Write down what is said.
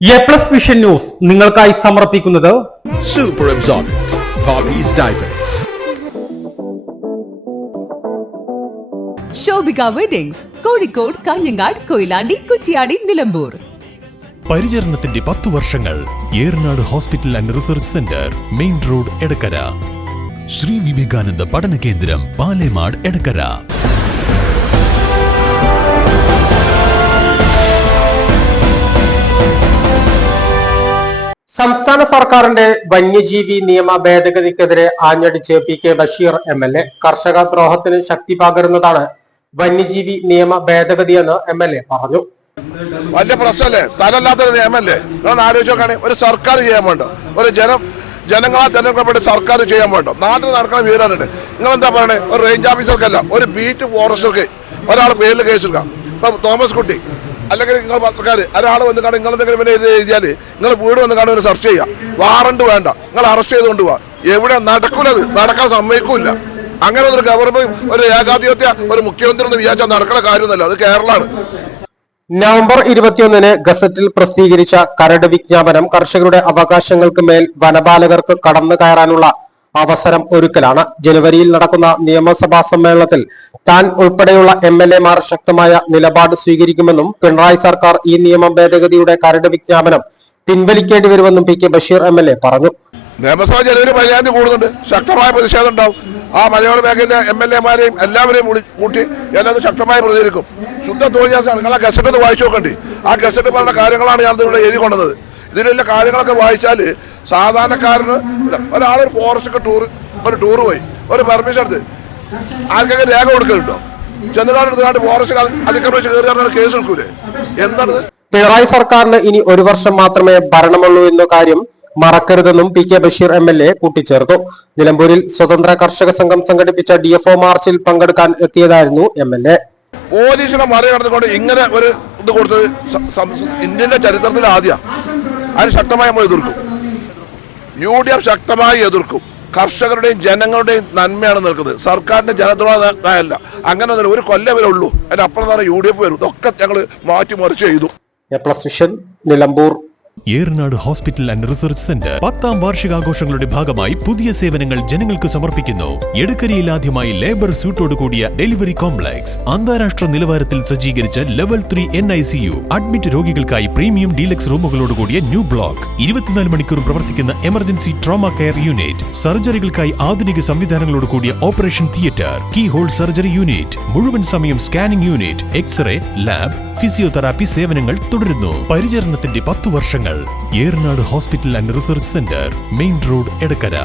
A+ vision news നിങ്ങൾക്കായി സമർപ്പിക്കുന്നത് Super Absorbent Poppy's Diapers. Shobhika weddings Kozhikode, Kanhangad, Koyilandy, Kuttiady, Nilambur. പരിചരണത്തിന്റെ 10 വർഷങ്ങൾ. Eranad hospital and research centre, main road, Edakkara. Sri Vivekananda പഠന കേന്ദ്രം, പാലേമാട്, എടക്കര. സംസ്ഥാന സർക്കാരിന്റെ വന്യജീവി നിയമ ഭേദഗതിക്കെതിരെ ആഞ്ഞടിച്ച് പി.കെ. ബഷീർ എം.എൽ.എ. കർഷക ദ്രോഹത്തിന് ശക്തി പകരുന്നതാണ് വന്യജീവി നിയമ ഭേദഗതിയെന്ന് എം.എൽ.എ. പറഞ്ഞു. വലിയ പ്രശ്നമല്ലേ? തലല്ലാത്തൊരു നിയമല്ലേ? നിങ്ങൾ ആലോചിച്ച് നോക്കുകയാണെ ഒരു സർക്കാർ ചെയ്യാൻ വേണ്ടോ? ഒരു ജനങ്ങളാൽ തെരഞ്ഞെടുക്കപ്പെട്ട സർക്കാർ ചെയ്യാൻ വേണ്ടോ? നാട്ടിൽ നടക്കുന്ന വീരാനുണ്ട്. നിങ്ങൾ എന്താ പറയണേ? ഒരു റേഞ്ച് ഓഫീസർക്കല്ല, ഒരു ബീറ്റ് ഫോറസ്റ്റർക്ക് ഒരാൾ പേരിൽ കേസെടുക്കാം. ഇപ്പൊ തോമസ് കുട്ടി അല്ലെങ്കിൽ നിങ്ങൾ പത്രക്കാർ ഒരാൾ വന്ന് കാണും, നിങ്ങൾ എന്തെങ്കിലും പിന്നെ ഇത് എഴുതിയാൽ നിങ്ങൾ വീട് വന്ന് കാണും, സെർച്ച് ചെയ്യുക. വാറണ്ട് വേണ്ട, നിങ്ങൾ അറസ്റ്റ് ചെയ്തുകൊണ്ട് പോവാ. എവിടെ നടക്കൂലത്, നടക്കാൻ സമ്മതിക്കൂല. അങ്ങനെ ഒരു ഗവൺമെന്റ്, ഒരു ഏകാധിപത്യ ഒരു മുഖ്യമന്ത്രി എന്ന് വിചാരിച്ചാൽ നടക്കുന്ന കാര്യമൊന്നുമല്ല. അത് കേരളമാണ്. നവംബർ 21 ഗസറ്റിൽ പ്രസിദ്ധീകരിച്ച കരട് വിജ്ഞാപനം കർഷകരുടെ അവകാശങ്ങൾക്ക് മേൽ വനപാലകർക്ക് കടന്നു കയറാനുള്ള അവസരം ഒരുക്കലാണ്. ജനുവരിയിൽ നടക്കുന്ന നിയമസഭാ സമ്മേളനത്തിൽ താൻ ഉൾപ്പെടെയുള്ള എം.എൽ.എമാർ ശക്തമായ നിലപാട് സ്വീകരിക്കുമെന്നും പിണറായി സർക്കാർ ഈ നിയമ ഭേദഗതിയുടെ കരട് വിജ്ഞാപനം പിൻവലിക്കേണ്ടി വരുമെന്നും പി.കെ. ബഷീർ എം.എൽ.എ. പറഞ്ഞു. നിയമസഭ ജനുവരി 15 കൂടുന്നുണ്ട്. ശക്തമായ പ്രതിഷേധം ഉണ്ടാവും. ആ മലയോര മേഖലയിലെ എം.എൽ.എമാരെയും എല്ലാവരെയും കൂട്ടി എല്ലാവരും ശക്തമായി പ്രതികരിക്കും. ശുദ്ധ തോന്നിയാസാണ്. നിങ്ങൾ ആ ഗസറ്റ് ഒന്ന് വായിച്ചു നോക്കണ്ടേ? ആ ഗസറ്റ് പറഞ്ഞ കാര്യങ്ങളാണ് ഞാൻ ഇവിടെ എഴുതി കൊണ്ടത്. ഇതിലുള്ള കാര്യങ്ങളൊക്കെ വായിച്ചാൽ സാധാരണക്കാരന് ഒരാൾ ഫോറസ്റ്റ് ടൂർ പോയി ഒരു പെർമിഷൻ എടുത്ത് ആർക്കൊക്കെ രേഖ കൊടുക്കലുണ്ടോ? ചെന്നുകാട് ഫോറസ്റ്റ് അതിക്രമിച്ച് കയറി കേസ് എടുക്കൂലേ? എന്താണ്? പിണറായി സർക്കാരിന് ഇനി 1 വർഷം മാത്രമേ ഭരണമുള്ളൂ എന്ന കാര്യം മറക്കരുതെന്നും പി.കെ. ബഷീർ എം.എൽ.എ. കൂട്ടിച്ചേർത്തു. നിലമ്പൂരിൽ സ്വതന്ത്ര കർഷക സംഘം സംഘടിപ്പിച്ച DFO മാർച്ചിൽ പങ്കെടുക്കാൻ എത്തിയതായിരുന്നു എം.എൽ.എ. പോലീസിനെ മറികടന്നുകൊണ്ട് ഇങ്ങനെ ഒരു ഇത് കൊടുത്തത് ഇന്ത്യന്റെ ചരിത്രത്തിൽ ആദ്യം. അതിന് ശക്തമായി നമ്മൾ എതിർക്കും. UDF ശക്തമായി എതിർക്കും. കർഷകരുടെയും ജനങ്ങളുടെയും നന്മയാണ് നിൽക്കുന്നത്. സർക്കാരിന്റെ ജനദ്രോഹമല്ല. അങ്ങനെ ഒരു കൊല്ലം വരെ ഉള്ളൂ. അതിനപ്പുറം തന്നെ UDF വരും. ഇതൊക്കെ ഞങ്ങൾ മാറ്റിമറിച്ച് ചെയ്തു. A+ vision, Nilambur. Eranad hospital and research centre 10ാം വാർഷികാഘോഷങ്ങളുടെ ഭാഗമായി പുതിയ സേവനങ്ങൾ ജനങ്ങൾക്ക് സമർപ്പിക്കുന്നു. എടക്കരയിൽ ആദ്യമായി ലേബർ സ്യൂട്ടോട് കൂടിയ ഡെലിവറി കോംപ്ലക്സ്, അന്താരാഷ്ട്ര നിലവാരത്തിൽ സജ്ജീകരിച്ച ലെവൽ 3 NICU, അഡ്മിറ്റ് രോഗികൾക്കായി പ്രീമിയം ഡീലക്സ് റൂമുകളോട് കൂടിയ ന്യൂ ബ്ലോക്ക്, 24 മണിക്കൂറും പ്രവർത്തിക്കുന്ന എമർജൻസി ട്രോമ കെയർ യൂണിറ്റ്, സർജറികൾക്കായി ആധുനിക സംവിധാനങ്ങളോട് കൂടിയ operation theatre, keyhole surgery unit, മുഴുവൻ സമയം scanning unit, x-ray, lab, physiotherapy സേവനങ്ങൾ തുടരുന്നു. പരിചരണത്തിന്റെ 10 വർഷങ്ങൾ. Eranad hospital and research centre, main road, Edakkara.